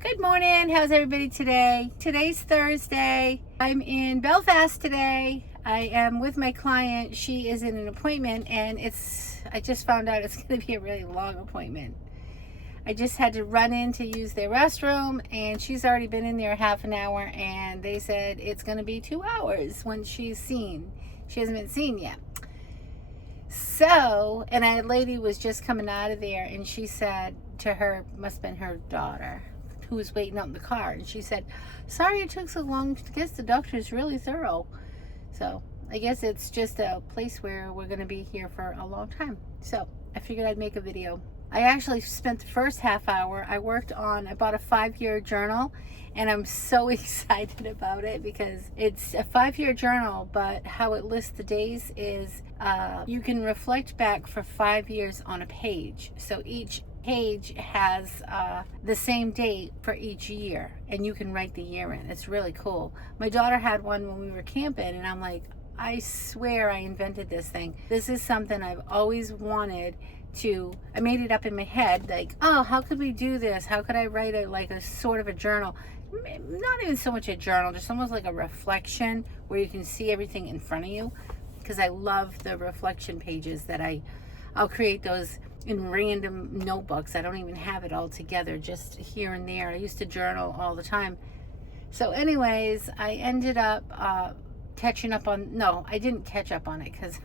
Good morning. How's everybody today? Today's Thursday. I'm in Belfast today. I am with my client. She is in an appointment and I just found out it's going to be a really long appointment. I just had to run in to use their restroom and she's already been in there half an hour and they said it's going to be 2 hours when she's seen. She hasn't been seen yet. So, and a lady was just coming out of there and she said to her, must have been her daughter, who was waiting out in the car, and she said, sorry it took so long. I guess the doctor is really thorough. So I guess it's just a place where we're going to be here for a long time. So I figured I'd make a video. I actually spent the first half hour, I bought a 5-year journal, and I'm so excited about it because it's a 5-year journal, but how it lists the days is you can reflect back for 5 years on a page. So each page has the same date for each year, and you can write the year in. It's really cool. My daughter had one when we were camping, and I'm like, I swear I invented this thing. This is something I've always wanted to. I made it up in my head, like, oh, how could we do this? How could I write a sort of a journal? Not even so much a journal, just almost like a reflection where you can see everything in front of you, because I love the reflection pages that I'll create those in random notebooks. I don't even have it all together, just here and there. I used to journal all the time. So anyways, I ended up catching up on, no, I didn't catch up on it because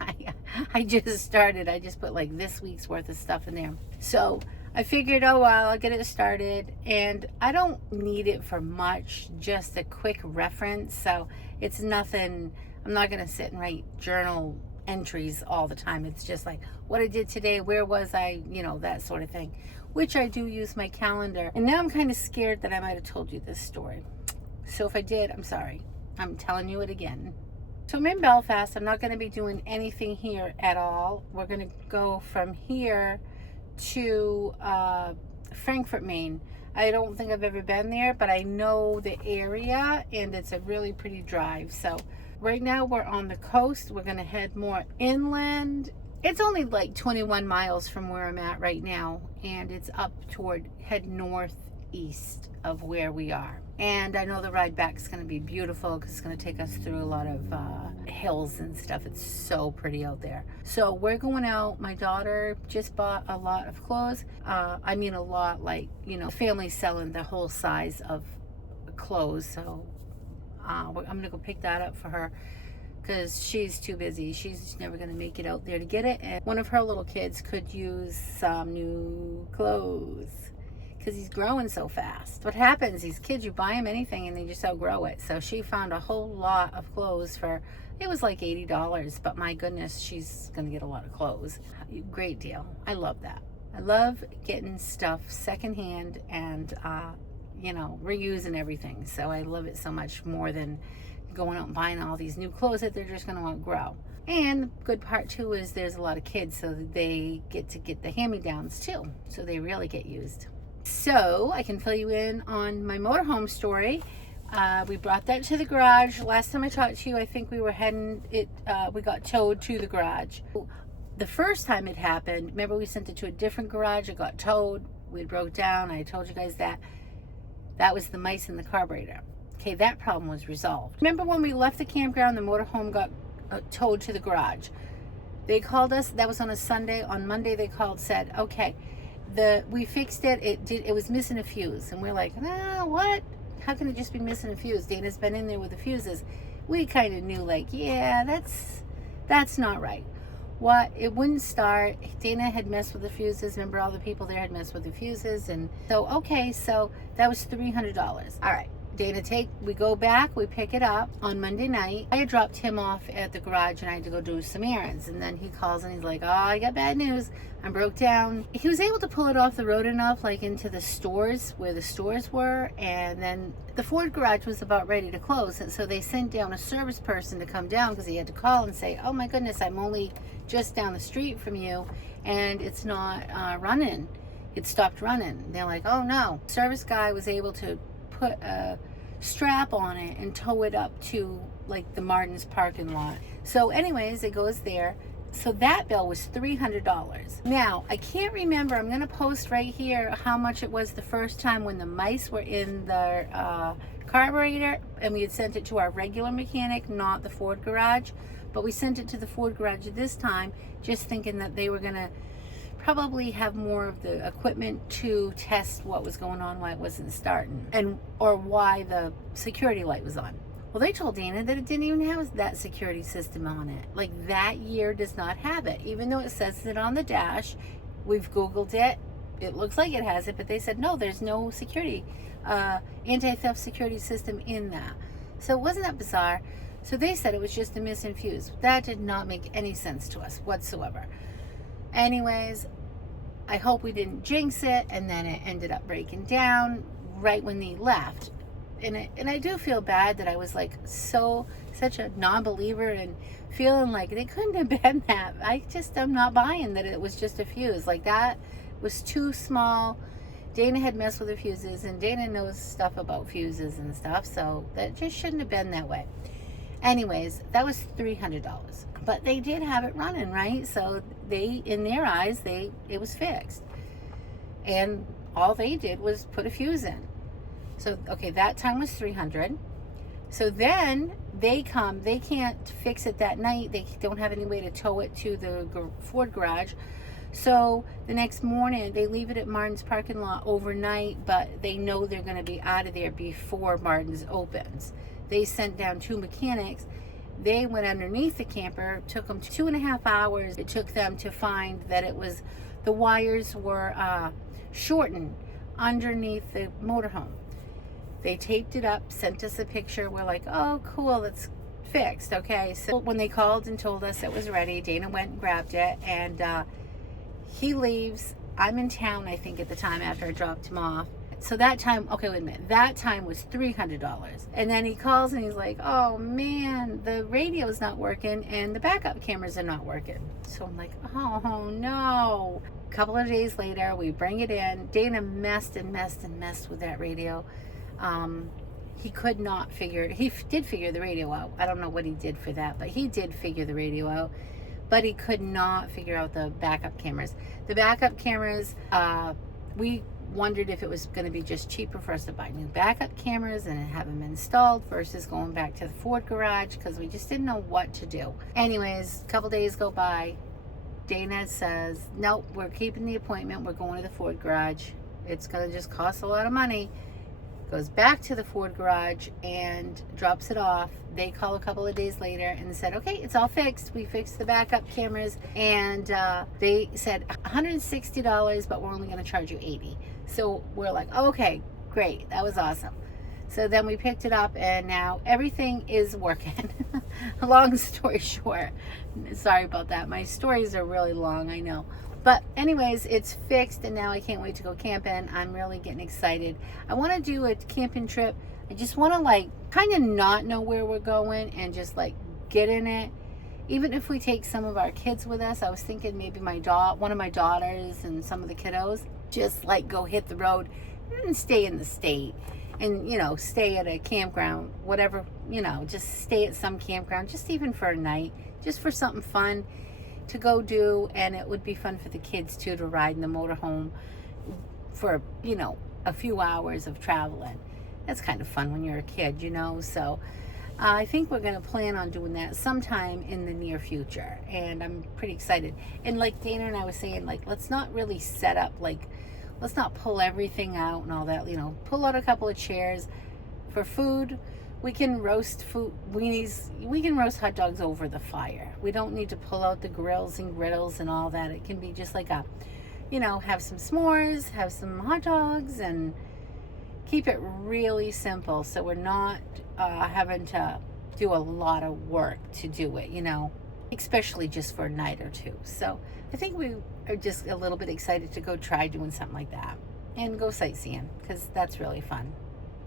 I just started. I just put like this week's worth of stuff in there. So I figured, oh well, I'll get it started, and I don't need it for much, just a quick reference. So it's nothing, I'm not going to sit and write journal entries all the time. It's just like what I did today, where was I, that sort of thing, which I do use my calendar. And now I'm kind of scared that I might have told you this story. So if I did, I'm sorry. I'm telling you it again. So I'm in Belfast. I'm not going to be doing anything here at all. We're going to go from here to Frankfort, Maine. I don't think I've ever been there, but I know the area, and it's a really pretty drive. So right now we're on the coast. We're going to head more inland. It's only like 21 miles from where I'm at right now, and it's up toward, head northeast of where we are. And I know the ride back is going to be beautiful because it's going to take us through a lot of hills and stuff. It's so pretty out there. So we're going out. My daughter just bought a lot of clothes. I mean a lot, like, family's selling the whole size of clothes. So I'm going to go pick that up for her because she's too busy. She's never going to make it out there to get it. And one of her little kids could use some new clothes, because he's growing so fast. What happens, these kids, you buy them anything and they just outgrow it. So she found a whole lot of clothes for, it was like $80, but my goodness, she's gonna get a lot of clothes. Great deal. I love that. I love getting stuff secondhand and reusing everything. So I love it so much more than going out and buying all these new clothes that they're just gonna outgrow. And the good part too is there's a lot of kids, so they get to get the hand-me-downs too. So they really get used. So I can fill you in on my motorhome story. We brought that to the garage. Last time I talked to you, I think we were we got towed to the garage. The first time it happened, remember we sent it to a different garage. It got towed. We broke down. I told you guys that was the mice in the carburetor. Okay, that problem was resolved. Remember when we left the campground, the motorhome got towed to the garage. They called us. That was on a Sunday. On Monday, they called, said, okay, we fixed it. It was missing a fuse, and we're like, what? How can it just be missing a fuse? Dana's been in there with the fuses. We kind of knew, like, yeah, that's not right. What? It wouldn't start. Dana had messed with the fuses. Remember, all the people there had messed with the fuses, and so okay, so that was $300. All right. Dana we go back, we pick it up on Monday night. I had dropped him off at the garage and I had to go do some errands, and then he calls and he's like, oh, I got bad news. I broke down. He was able to pull it off the road enough, like into the stores where the stores were, and then the Ford garage was about ready to close, and so they sent down a service person to come down because he had to call and say, oh my goodness, I'm only just down the street from you and it's not running. It stopped running. They're like, oh no. Service guy was able to put a strap on it and tow it up to like the Martin's parking lot. So anyways, it goes there. So that bill was $300. Now, I can't remember, I'm going to post right here how much it was the first time when the mice were in the carburetor, and we had sent it to our regular mechanic, not the Ford garage. But we sent it to the Ford garage this time, just thinking that they were going to probably have more of the equipment to test what was going on, why it wasn't starting, or why the security light was on. Well, they told Dana that it didn't even have that security system on it. Like, that year does not have it, even though it says it on the dash. We've Googled it. It looks like it has it, but they said, no, there's no security, anti-theft security system in that. So wasn't that bizarre? So they said it was just a missing fuse. That did not make any sense to us whatsoever. Anyways, I hope we didn't jinx it, and then it ended up breaking down right when they left. And I do feel bad that I was like such a non-believer and feeling like they couldn't have been that. I'm not buying that it was just a fuse. Like, that was too small. Dana had messed with the fuses, and Dana knows stuff about fuses and stuff, so that just shouldn't have been that way. Anyways, that was $300. But they did have it running, right? So in their eyes, it was fixed. And all they did was put a fuse in. So, okay, that time was $300. So then they can't fix it that night. They don't have any way to tow it to the Ford garage. So the next morning, they leave it at Martin's parking lot overnight, but they know they're going to be out of there before Martin's opens. They sent down 2 mechanics. They went underneath the camper. Took them 2.5 hours. It took them to find that the wires were shortened underneath the motorhome. They taped it up, sent us a picture. We're like, oh, cool, it's fixed. Okay, so when they called and told us it was ready, Dana went and grabbed it, and he leaves. I'm in town, I think, at the time after I dropped him off. So that time, okay, wait a minute, that time was $300. And then he calls and he's like, oh man, the radio's not working and the backup cameras are not working. So I'm like, oh no. A couple of days later, we bring it in. Dana messed with that radio. He could not he did figure the radio out. I don't know what he did for that, but he did figure the radio out. But he could not figure out the backup cameras. The backup cameras, we wondered if it was going to be just cheaper for us to buy new backup cameras and have them installed versus going back to the Ford garage, because we just didn't know what to do. Anyways, a couple days go by. Dana says, nope, we're keeping the appointment. We're going to the Ford garage. It's going to just cost a lot of money. Goes back to the Ford garage and drops it off. They call a couple of days later and said, okay, it's all fixed. We fixed the backup cameras, and they said $160, but we're only going to charge you $80. So we're like, okay, great, that was awesome. So then we picked it up, and now everything is working. Long story short, sorry about that. My stories are really long, I know. But anyways, it's fixed, and now I can't wait to go camping. I'm really getting excited. I want to do a camping trip. I just want to, like, kind of not know where we're going and just, like, get in it. Even if we take some of our kids with us, I was thinking maybe one of my daughters and some of the kiddos, just, like, go hit the road and stay in the state. And, you know, stay at a campground, whatever, you know, just stay at some campground, just even for a night, just for something fun to go do. And it would be fun for the kids too, to ride in the motorhome for, you know, a few hours of traveling. That's kind of fun when you're a kid, you know. So I think we're going to plan on doing that sometime in the near future, and I'm pretty excited. And like Dana and I was saying, like, let's not really set up, like, let's not pull everything out and all that, you know. Pull out a couple of chairs. For food, we can roast we can roast hot dogs over the fire. We don't need to pull out the grills and griddles and all that. It can be just like a, you know, have some s'mores, have some hot dogs, and keep it really simple, so we're not having to do a lot of work to do it, you know, especially just for a night or two. So I think we are just a little bit excited to go try doing something like that and go sightseeing, because that's really fun.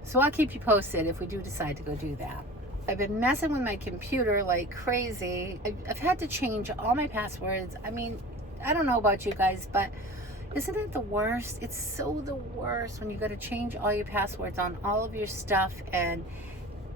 So I'll keep you posted if we do decide to go do that. I've been messing with my computer like crazy. I've had to change all my passwords. I mean, I don't know about you guys, but isn't it the worst? It's so the worst when you got to change all your passwords on all of your stuff, and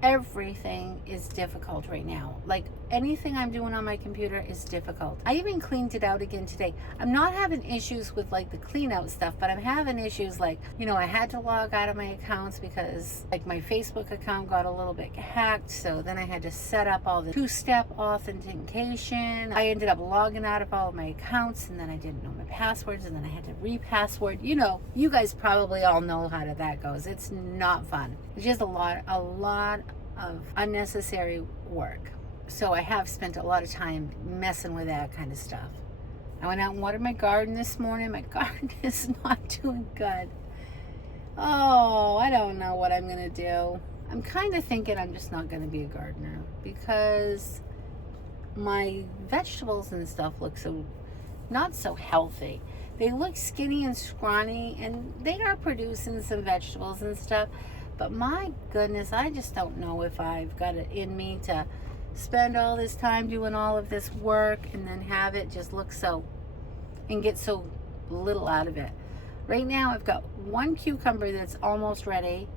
everything is difficult right now. Like anything I'm doing on my computer is difficult. I even cleaned it out again today. I'm not having issues with like the clean out stuff, but I'm having issues like, you know, I had to log out of my accounts because like my Facebook account got a little bit hacked. So then I had to set up all the two-step authentication. I ended up logging out of all of my accounts, and then I didn't know my passwords, and then I had to re-password. You know, you guys probably all know how that goes. It's not fun. It's just a lot of unnecessary work. So I have spent a lot of time messing with that kind of stuff. I went out and watered my garden this morning. My garden is not doing good. Oh, I don't know what I'm going to do. I'm kind of thinking I'm just not going to be a gardener because my vegetables and stuff look so not so healthy. They look skinny and scrawny, and they are producing some vegetables and stuff. But my goodness, I just don't know if I've got it in me to spend all this time doing all of this work and then have it just look so, and get so little out of it. Right now, I've got one cucumber that's almost ready,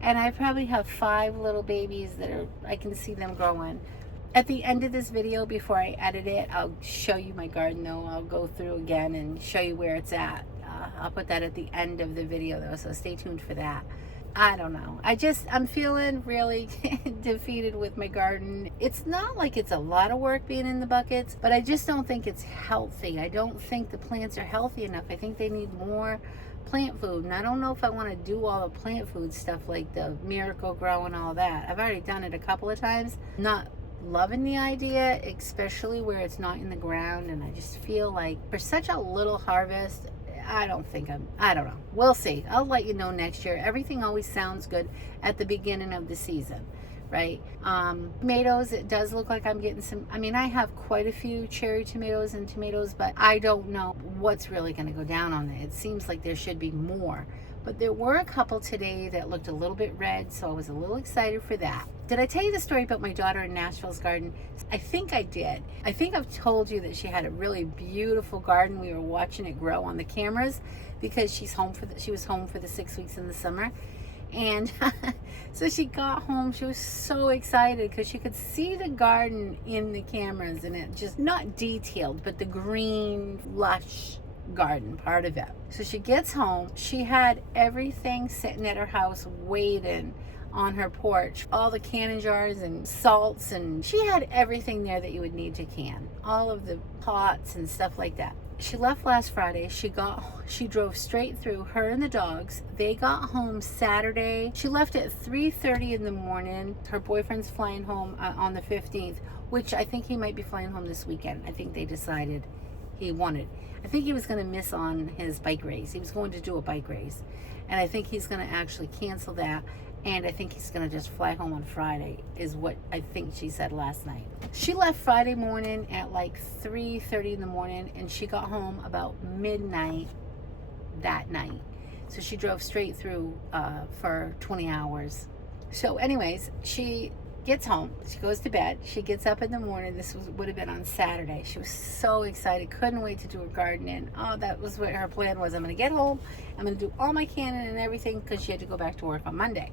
and I probably have 5 little babies that I can see them growing. At the end of this video, before I edit it, I'll show you my garden though. I'll go through again and show you where it's at. I'll put that at the end of the video though, so stay tuned for that. I don't know. I'm feeling really defeated with my garden. It's not like it's a lot of work being in the buckets, but I just don't think it's healthy. I don't think the plants are healthy enough. I think they need more plant food. And I don't know if I want to do all the plant food stuff like the Miracle Grow and all that. I've already done it a couple of times. Not loving the idea, especially where it's not in the ground. And I just feel like for such a little harvest, I don't know. We'll see. I'll let you know next year. Everything always sounds good at the beginning of the season, right? Tomatoes, it does look like I'm getting some. I mean, I have quite a few cherry tomatoes and tomatoes, but I don't know what's really going to go down on it. It seems like there should be more. But there were a couple today that looked a little bit red, so I was a little excited for that. Did I tell you the story about my daughter in Nashville's garden? I think I did. I think I've told you that she had a really beautiful garden. We were watching it grow on the cameras because she was home for the 6 weeks in the summer. And so she got home. She was so excited because she could see the garden in the cameras, and it just not detailed, but the green, lush garden part of it. So she gets home. She had everything sitting at her house waiting on her porch, all the canning jars and salts, and she had everything there that you would need to can, all of the pots and stuff like that. She left last Friday. She drove straight through, her and the dogs. They got home Saturday. She left at 3:30 in the morning. Her boyfriend's flying home on the 15th, which I think he might be flying home this weekend. I think they decided I think he was going to miss on his bike race. He was going to do a bike race, and I think he's going to actually cancel that, and I think he's going to just fly home on Friday, is what I think she said last night. She left Friday morning at like 3:30 in the morning, and she got home about midnight that night. So she drove straight through for 20 hours. So anyways, she gets home, she goes to bed, she gets up in the morning. Would have been on Saturday. She was so excited, couldn't wait to do her gardening. Oh, that was what her plan was. I'm going to get home, I'm going to do all my canning and everything, because she had to go back to work on Monday.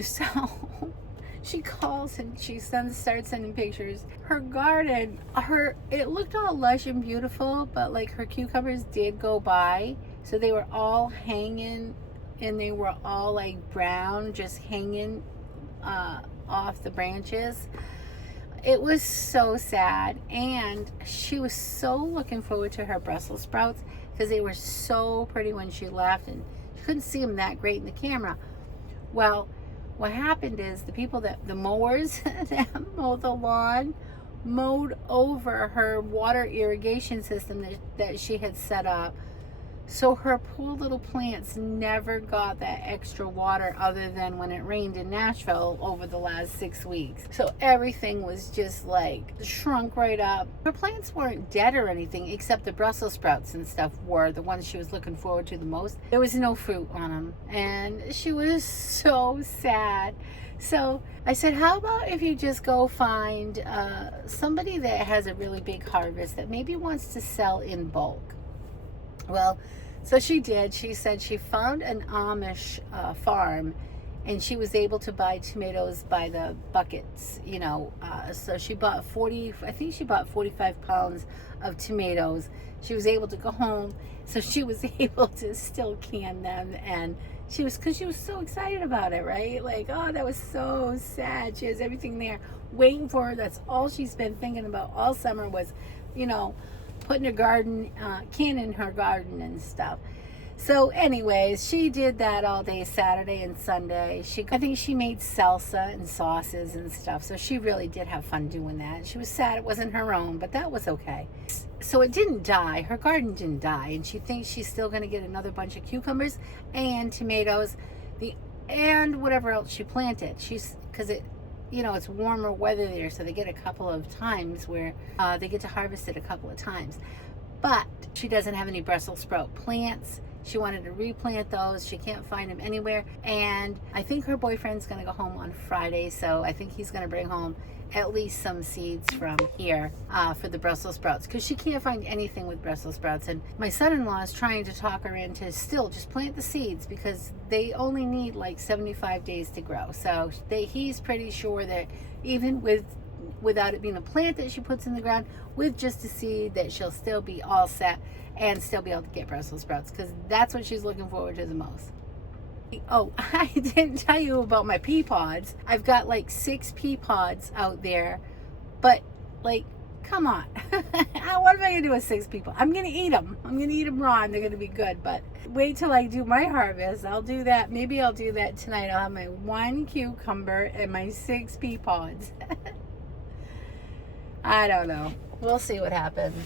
So she calls and she starts sending pictures. Her garden, it looked all lush and beautiful, but like her cucumbers did go by, so they were all hanging, and they were all like brown, just hanging off the branches. It was so sad, and she was so looking forward to her Brussels sprouts because they were so pretty when she left, and you couldn't see them that great in the camera. Well, what happened is the mowers that mow the lawn mowed over her water irrigation system that she had set up. So her poor little plants never got that extra water other than when it rained in Nashville over the last 6 weeks. So everything was just like shrunk right up. Her plants weren't dead or anything, except the Brussels sprouts and stuff were the ones she was looking forward to the most. There was no fruit on them, and she was so sad. So I said, how about if you just go find somebody that has a really big harvest that maybe wants to sell in bulk. Well, so she did. She said she found an Amish farm and she was able to buy tomatoes by the buckets, you know. So she bought 40, I think she bought 45 pounds of tomatoes. She was able to go home, so she was able to still can them, and because she was so excited about it, right? Like, oh, that was so sad. She has everything there waiting for her. That's all she's been thinking about all summer was, you know, putting her garden, canning her garden and stuff. So anyways, she did that all day Saturday and Sunday. I think she made salsa and sauces and stuff. So she really did have fun doing that. She was sad it wasn't her own, but that was okay. So it didn't die. Her garden didn't die. And she thinks she's still going to get another bunch of cucumbers and tomatoes and whatever else she planted. Because it's warmer weather there. So they get a couple of times where they get to harvest it a couple of times. But she doesn't have any Brussels sprout plants. She wanted to replant those. She can't find them anywhere. And I think her boyfriend's going to go home on Friday. So I think he's going to bring home at least some seeds from here for the Brussels sprouts. Because she can't find anything with Brussels sprouts. And my son-in-law is trying to talk her into still just plant the seeds. Because they only need like 75 days to grow. So he's pretty sure that even without it being a plant that she puts in the ground, with just a seed, that she'll still be all set and still be able to get Brussels sprouts, because that's what she's looking forward to the most. Oh, I didn't tell you about my pea pods. I've got like 6 pea pods out there, but like, come on. What am I going to do with 6 pea pods? I'm going to eat them. I'm going to eat them raw and they're going to be good, but wait till I do my harvest. I'll do that. Maybe I'll do that tonight. I'll have my 1 cucumber and my 6 pea pods. I don't know. We'll see what happens.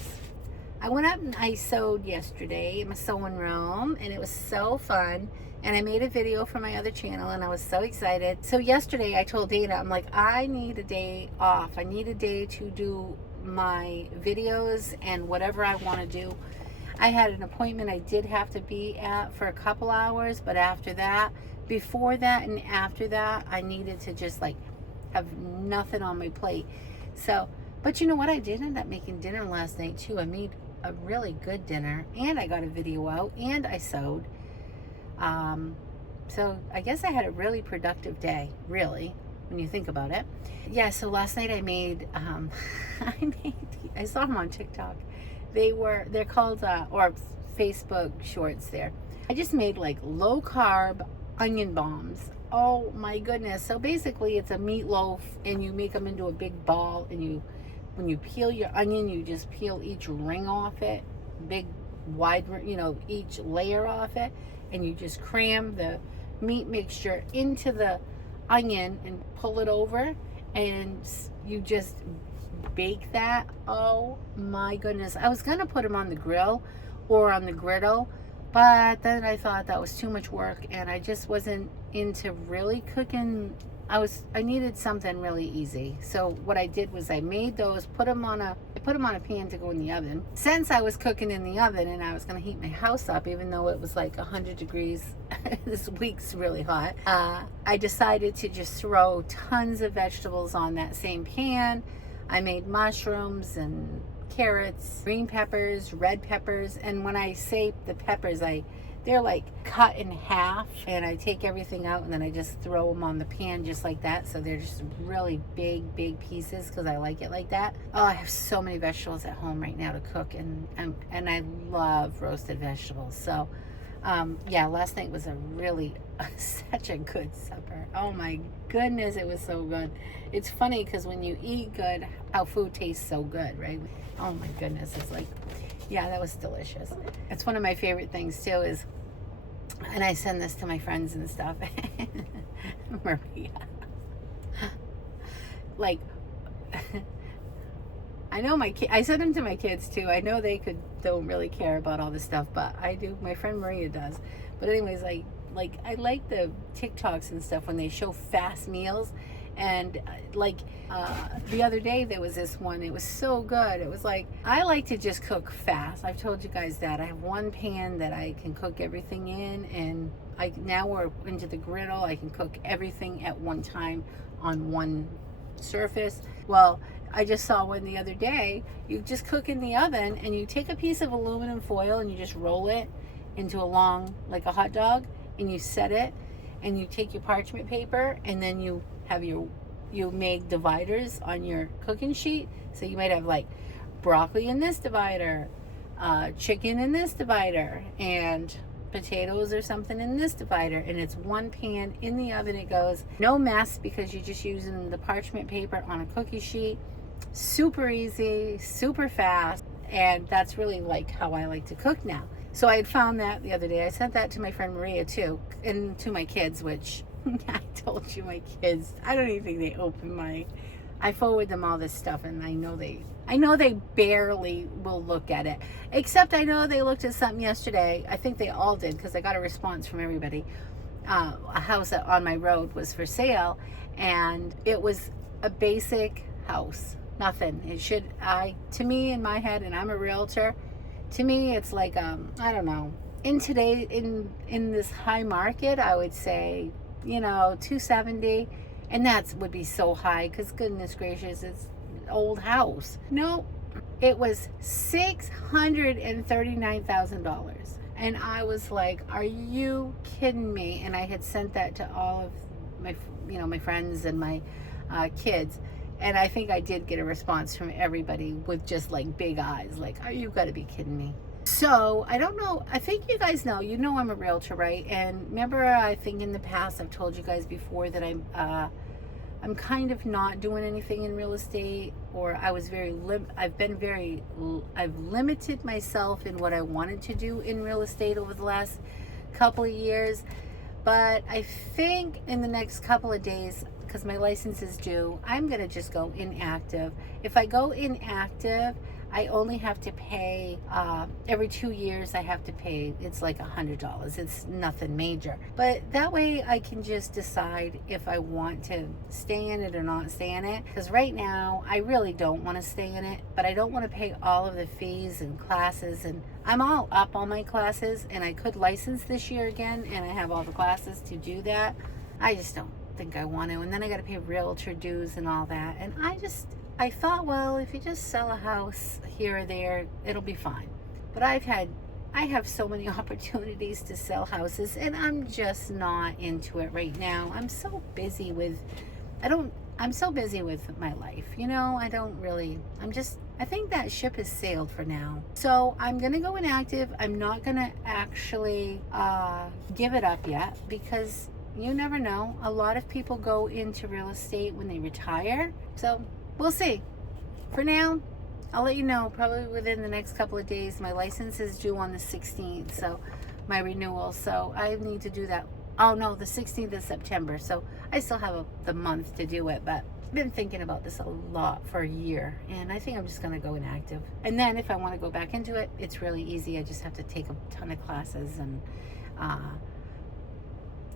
I went up and I sewed yesterday in my sewing room, and it was so fun. And I made a video for my other channel, and I was so excited. So yesterday I told Dana, I'm like, I need a day off. I need a day to do my videos and whatever I want to do. I had an appointment I did have to be at for a couple hours, but before that and after that, I needed to just like have nothing on my plate. So, but you know what? I did end up making dinner last night too. I made a really good dinner, and I got a video out, and I sewed. So I guess I had a really productive day, really, when you think about it. Yeah, so last night I made, I saw them on TikTok. They're called, or Facebook shorts there. I just made like low carb onion bombs. Oh my goodness. So basically it's a meatloaf, and you make them into a big ball, and when you peel your onion, you just peel each ring off it, big wide, each layer off it, and you just cram the meat mixture into the onion and pull it over, and you just bake that. Oh my goodness. I was gonna put them on the grill or on the griddle, but then I thought that was too much work, and I just wasn't into really cooking. I needed something really easy. So what I did was I made those, put them on a pan to go in the oven. Since I was cooking in the oven and I was going to heat my house up, even though it was like 100 degrees, this week's really hot, I decided to just throw tons of vegetables on that same pan. I made mushrooms and carrots, green peppers, red peppers, and when I say the peppers, they're like cut in half, and I take everything out and then I just throw them on the pan just like that. So they're just really big pieces because I like it like that. Oh, I have so many vegetables at home right now to cook, and I love roasted vegetables. So yeah, last night was such a good supper. Oh my goodness, it was so good. It's funny because when you eat good, how food tastes so good, right? Oh my goodness, it's like, yeah, that was delicious. It's one of my favorite things too is, and I send this to my friends and stuff, Maria, like, I know I send them to my kids too. I know they don't really care about all this stuff, but I do. My friend Maria does. But anyways, I like the TikToks and stuff when they show fast meals. And the other day there was this one, it was so good. It was like, I like to just cook fast. I've told you guys that. I have one pan that I can cook everything in, and now we're into the griddle. I can cook everything at one time on one surface. Well, I just saw one the other day. You just cook in the oven, and you take a piece of aluminum foil and you just roll it into a long, like a hot dog, and you set it. and you take your parchment paper and then you have you make dividers on your cooking sheet. So you might have like broccoli in this divider, chicken in this divider, and potatoes or something in this divider, and it's one pan in the oven. It goes, no mess, because you're just using the parchment paper on a cookie sheet. Super easy, super fast, and that's really like how I like to cook now. So I had found that the other day. I sent that to my friend Maria too, and to my kids, which I told you, my kids, I don't even think they open my, I forward them all this stuff, and I know they barely will look at it. Except I know they looked at something yesterday. I think they all did, because I got a response from everybody. A house on my road was for sale, and it was a basic house. Nothing. It should, to me, in my head, and I'm a realtor, to me it's like, I don't know, in today, in this high market, I would say, you know, 270, and that would be so high, because goodness gracious, it's an old house. No, it was $639,000, and I was like, are you kidding me? And I had sent that to all of my, you know, my friends and my kids, and I think I did get a response from everybody with just like big eyes, like, are you gotta be kidding me? So I don't know, I think you guys know, you know I'm a realtor, right? And remember, I think in the past I've told you guys before that I'm kind of not doing anything in real estate, or I was I've limited myself in what I wanted to do in real estate over the last couple of years. But I think in the next couple of days, because my license is due, I'm gonna just go inactive. If I go inactive, I only have to pay, every 2 years I have to pay, it's like $100. It's nothing major. But that way I can just decide if I want to stay in it or not stay in it. Because right now, I really don't want to stay in it, but I don't want to pay all of the fees and classes. And I'm all up on my classes, and I could license this year again, and I have all the classes to do that. I just don't think I want to. And then I got to pay realtor dues and all that. And I thought, well, if you just sell a house here or there, it'll be fine. But I have so many opportunities to sell houses, and I'm just not into it right now. I'm so busy with my life, you know. I think that ship has sailed for now. So I'm gonna go inactive. I'm not gonna actually give it up yet, because you never know. A lot of people go into real estate when they retire. So we'll see. For now, I'll let you know probably within the next couple of days. My license is due on the 16th, so my renewal. So I need to do that. Oh no, the 16th of September. So I still have the month to do it, but I've been thinking about this a lot for a year, and I think I'm just gonna go inactive. And then if I want to go back into it, it's really easy. I just have to take a ton of classes and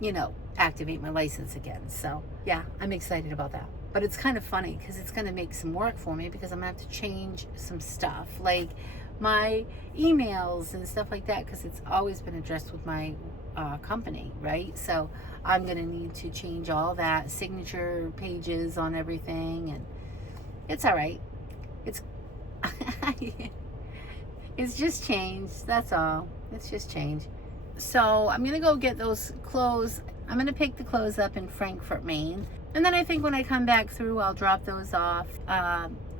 you know, activate my license again. So yeah, I'm excited about that. But it's kind of funny, because it's going to make some work for me, because I'm going to have to change some stuff, like my emails and stuff like that, because it's always been addressed with my company, right? So I'm going to need to change all that, signature pages on everything, and it's all right. It's it's just changed, that's all. It's just change. So I'm going to go get those clothes. I'm going to pick the clothes up in Frankfort, Maine. And then I think when I come back through, I'll drop those off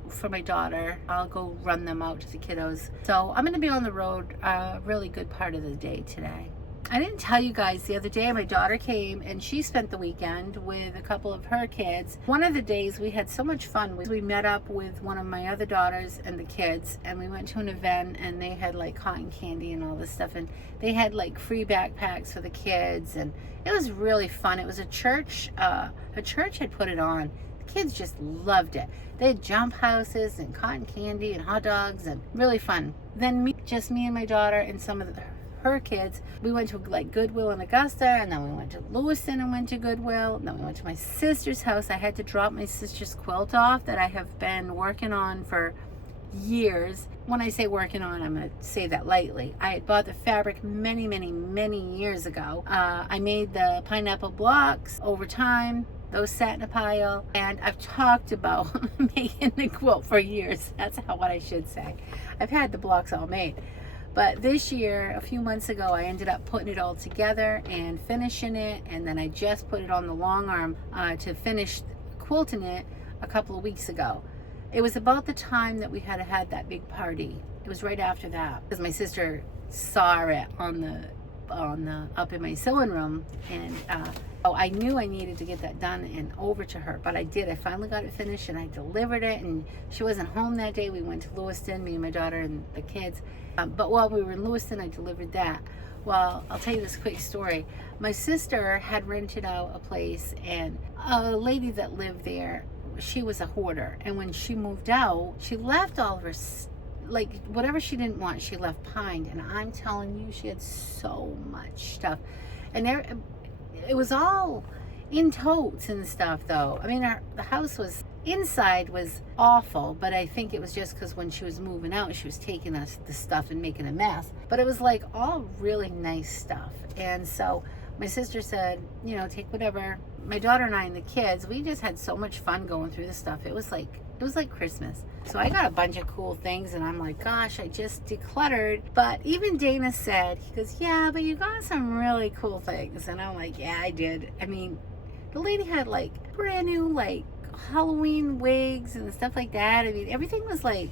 for my daughter. I'll go run them out to the kiddos. So I'm going to be on the road a really good part of the day today. I didn't tell you guys, the other day my daughter came and she spent the weekend with a couple of her kids. One of the days we had so much fun. We met up with one of my other daughters and the kids, and we went to an event, and they had like cotton candy and all this stuff, and they had like free backpacks for the kids, and it was really fun. It was a church had put it on. The kids just loved it. They had jump houses and cotton candy and hot dogs, and really fun. Then just me and my daughter and some of her kids, we went to like Goodwill in Augusta, and then we went to Lewiston and went to Goodwill, and then we went to my sister's house. I had to drop my sister's quilt off that I have been working on for years. When I say working on, I'm going to say that lightly. I had bought the fabric many years ago. I made the pineapple blocks over time. Those sat in a pile, and I've talked about making the quilt for years. That's what I should say. I've had the blocks all made. But this year, a few months ago, I ended up putting it all together and finishing it, and then I just put it on the long arm to finish quilting it a couple of weeks ago. It was about the time that we had that big party. It was right after that, because my sister saw it on the up in my sewing room, and I knew I needed to get that done and over to her, but I did. I finally got it finished and I delivered it, and she wasn't home that day. We went to Lewiston, me and my daughter and the kids, but while we were in Lewiston, I delivered that. Well, I'll tell you this quick story. My sister had rented out a place, and a lady that lived there, she was a hoarder, and when she moved out, she left all of her like whatever she didn't want, she left behind. And I'm telling you, she had so much stuff, and it was all in totes and stuff, though. I mean, the house was inside was awful, but I think it was just because when she was moving out, she was taking us the stuff and making a mess. But it was like all really nice stuff. And so my sister said, you know, take whatever. My daughter and I and the kids, we just had so much fun going through the stuff. It was like Christmas. So I got a bunch of cool things, and I'm like, gosh, I just decluttered. But even Dana said, he goes, yeah, but you got some really cool things. And I'm like, yeah, I did. I mean, the lady had like brand new like Halloween wigs and stuff like that. I mean, everything was like,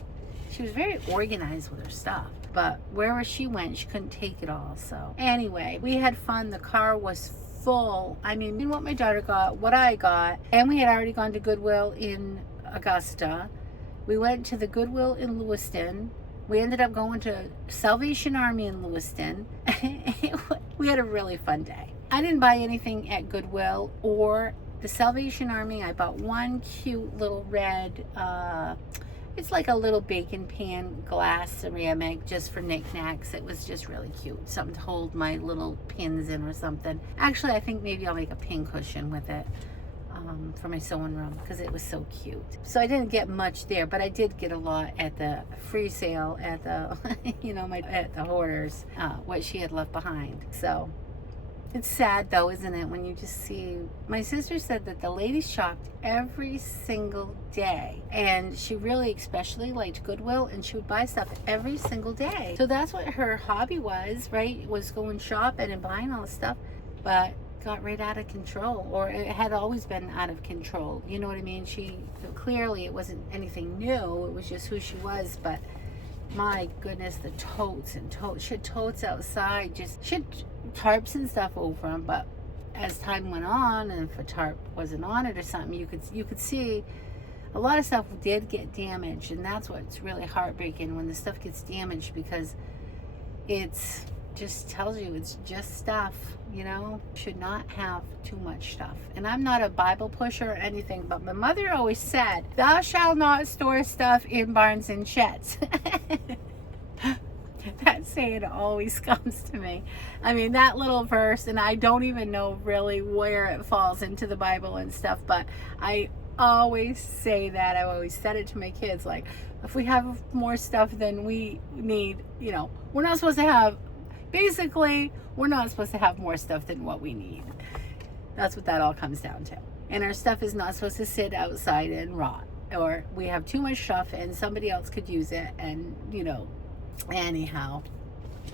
she was very organized with her stuff. But wherever she went, she couldn't take it all. So anyway, we had fun. The car was full. I mean, what my daughter got, what I got, and we had already gone to Goodwill in Augusta. We went to the Goodwill in Lewiston. We ended up going to Salvation Army in Lewiston. We had a really fun day. I didn't buy anything at Goodwill or the Salvation Army. I bought one cute little red, it's like a little bacon pan glass ceramic just for knickknacks. It was just really cute. Something to hold my little pins in or something. Actually, I think maybe I'll make a pin cushion with it for my sewing room, because it was so cute. So I didn't get much there, but I did get a lot at the free sale at the, you know, at the Hoarders, what she had left behind. So it's sad though, isn't it, when you just see. My sister said that the lady shopped every single day, and she really especially liked Goodwill, and she would buy stuff every single day. So that's what her hobby was, right? Was going shopping and buying all this stuff, but got right out of control, or it had always been out of control. You know what I mean? She clearly, it wasn't anything new. It was just who she was. But my goodness, the totes and totes. She had totes outside. She had tarps and stuff over them. But as time went on, and if a tarp wasn't on it or something, you could see a lot of stuff did get damaged, and that's what's really heartbreaking when the stuff gets damaged, because it's just tells you it's just stuff, you know. Should not have too much stuff. And I'm not a Bible pusher or anything, but my mother always said, thou shalt not store stuff in barns and sheds. That saying always comes to me. I mean, that little verse, and I don't even know really where it falls into the Bible and stuff, but I always say that. I've always said it to my kids, like, if we have more stuff than we need, you know, we're not supposed to have, basically, we're not supposed to have more stuff than what we need. That's what that all comes down to. And our stuff is not supposed to sit outside and rot, or we have too much stuff and somebody else could use it, and, you know, anyhow.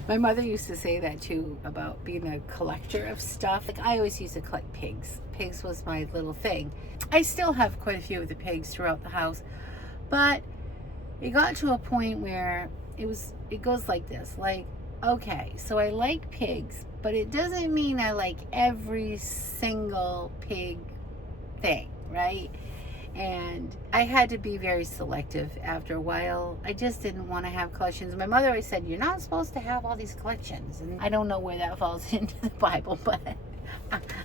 My mother used to say that too, about being a collector of stuff. Like, I always used to collect pigs. Pigs was my little thing. I still have quite a few of the pigs throughout the house, but it got to a point where it goes like this, like, okay, so I like pigs, but it doesn't mean I like every single pig thing, right? And I had to be very selective after a while. I just didn't want to have collections. My mother always said, you're not supposed to have all these collections. And I don't know where that falls into the Bible, but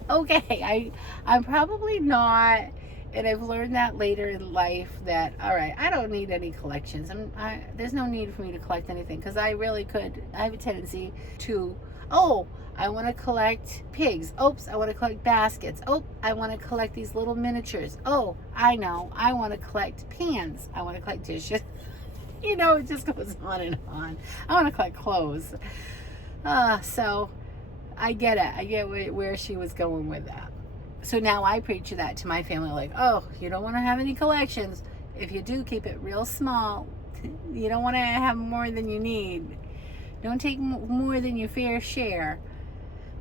okay, I'm probably not. And I've learned that later in life that, all right, I don't need any collections. There's no need for me to collect anything, because I really could. I have a tendency to, I want to collect pigs. Oops, I want to collect baskets. Oh, I want to collect these little miniatures. Oh, I know, I want to collect pans. I want to collect dishes. You know, it just goes on and on. I want to collect clothes. So I get it. I get where she was going with that. So now I preach that to my family, like, oh, you don't want to have any collections. If you do, keep it real small. You don't want to have more than you need. Don't take more than your fair share.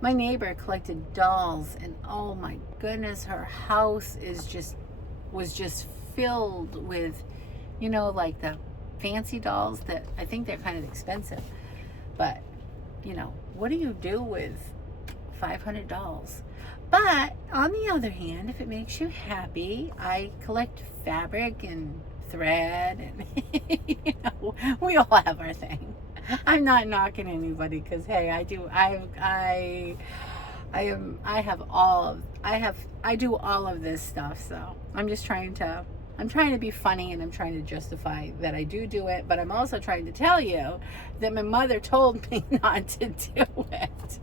My neighbor collected dolls, and oh my goodness, her house was just filled with, like the fancy dolls that I think they're kind of expensive. But, what do you do with 500 dolls? But on the other hand, if it makes you happy, I collect fabric and thread, and we all have our thing. I'm not knocking anybody, because hey, I do I do all of this stuff. So I'm trying to be funny, and I'm trying to justify that I do it, but I'm also trying to tell you that my mother told me not to do it.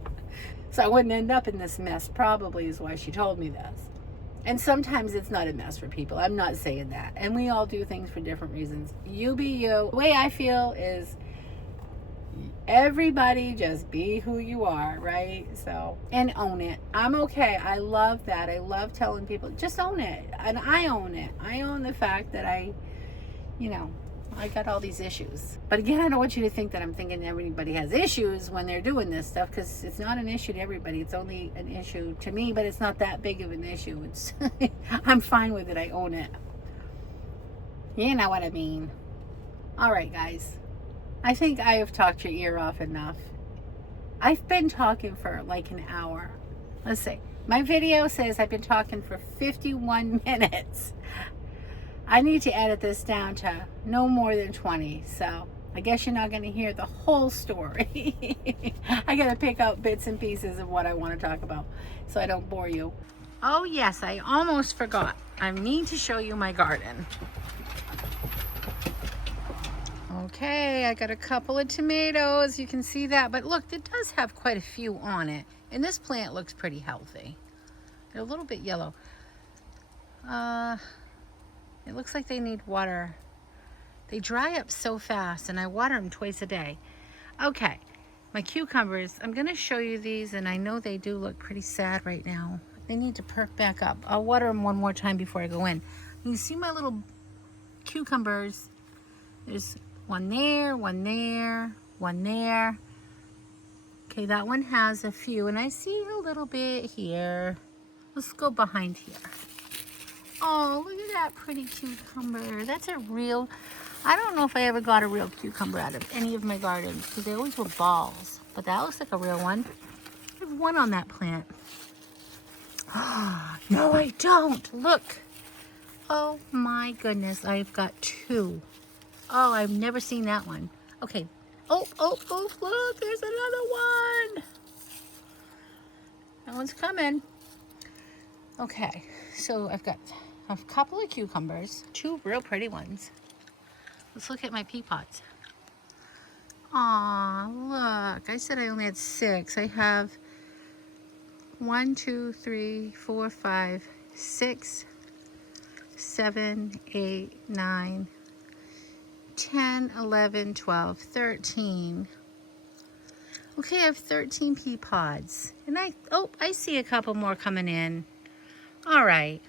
So I wouldn't end up in this mess, probably, is why she told me this. And sometimes it's not a mess for people. I'm not saying that. And we all do things for different reasons. You be you. The way I feel is everybody just be who you are, right? So, and own it. I'm okay. I love that. I love telling people, just own it. And I own it. I own the fact that I got all these issues. But again, I don't want you to think that I'm thinking everybody has issues when they're doing this stuff, because it's not an issue to everybody. It's only an issue to me, but it's not that big of an issue. It's I'm fine with it. I own it. You know what I mean. All right, guys. I think I have talked your ear off enough. I've been talking for like an hour. Let's see. My video says I've been talking for 51 minutes. I need to edit this down to no more than 20. So I guess you're not going to hear the whole story. I got to pick out bits and pieces of what I want to talk about so I don't bore you. Oh yes, I almost forgot. I need to show you my garden. Okay, I got a couple of tomatoes. You can see that. But look, it does have quite a few on it. And this plant looks pretty healthy. They're a little bit yellow. It looks like they need water. They dry up so fast, and I water them twice a day. Okay, my cucumbers. I'm going to show you these, and I know they do look pretty sad right now. They need to perk back up. I'll water them one more time before I go in. You see my little cucumbers? There's one there, one there, one there. Okay, that one has a few, and I see a little bit here. Let's go behind here. Oh, look at that pretty cucumber. That's a real, I don't know if I ever got a real cucumber out of any of my gardens, because they always were balls. But that looks like a real one. I have one on that plant. No, I don't. Look. Oh my goodness, I've got two. Oh, I've never seen that one. Okay. Oh, look, there's another one. That one's coming. Okay, so I've got a couple of cucumbers, two real pretty ones. Let's look at my pea pods. Aw, look, I said I only had 6. I have 1, 2, 3, 4, 5, 6, 7, 8, 9, 10, 11, 12, 13. Okay, I have 13 pea pods. And I see a couple more coming in. All right.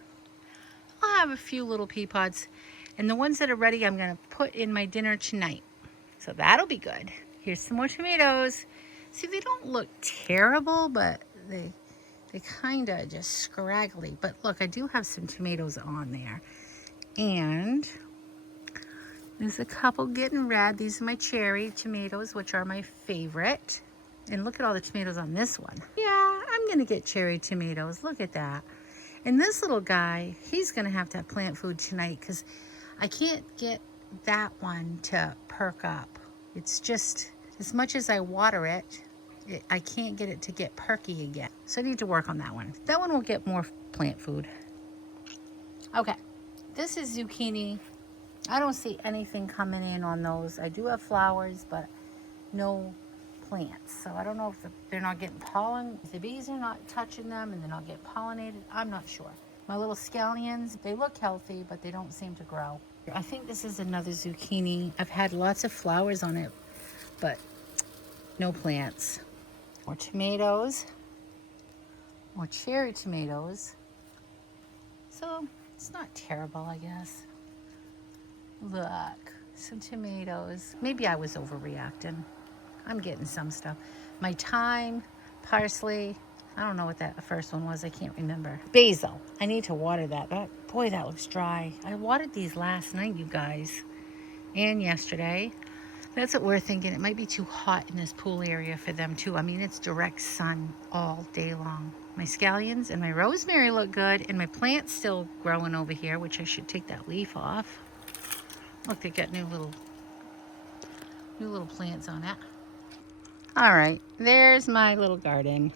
I'll have a few little pea pods. And the ones that are ready, I'm going to put in my dinner tonight. So that'll be good. Here's some more tomatoes. See, they don't look terrible, but they kind of just scraggly. But look, I do have some tomatoes on there. And there's a couple getting red. These are my cherry tomatoes, which are my favorite. And look at all the tomatoes on this one. Yeah, I'm going to get cherry tomatoes. Look at that. And this little guy, he's going to have plant food tonight, because I can't get that one to perk up. It's just, as much as I water it, I can't get it to get perky again. So I need to work on that one. That one will get more plant food. Okay, this is zucchini. I don't see anything coming in on those. I do have flowers, but no plants. So I don't know if they're not getting pollen, if the bees are not touching them and they're not getting pollinated. I'm not sure. My little scallions, they look healthy, but they don't seem to grow. I think this is another zucchini. I've had lots of flowers on it, but no plants. More tomatoes, more cherry tomatoes. So it's not terrible, I guess. Look, some tomatoes. Maybe I was overreacting. I'm getting some stuff. My thyme, parsley. I don't know what that first one was. I can't remember. Basil. I need to water that. Boy, that looks dry. I watered these last night, you guys, and yesterday. That's what we're thinking. It might be too hot in this pool area for them too. I mean, it's direct sun all day long. My scallions and my rosemary look good, and my plant's still growing over here, which I should take that leaf off. Look, they got new little plants on it. All right, there's my little garden.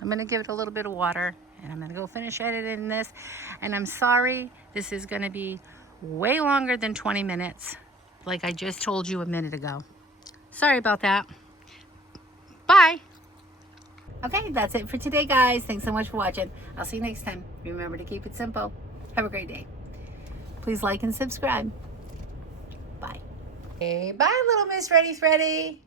I'm gonna give it a little bit of water, and I'm gonna go finish editing this. And I'm sorry, this is gonna be way longer than 20 minutes, like I just told you a minute ago. Sorry about that. Bye. Okay, that's it for today, guys. Thanks so much for watching. I'll see you next time. Remember to keep it simple. Have a great day. Please like and subscribe. Bye. Hey, bye, little Miss Ready Freddy.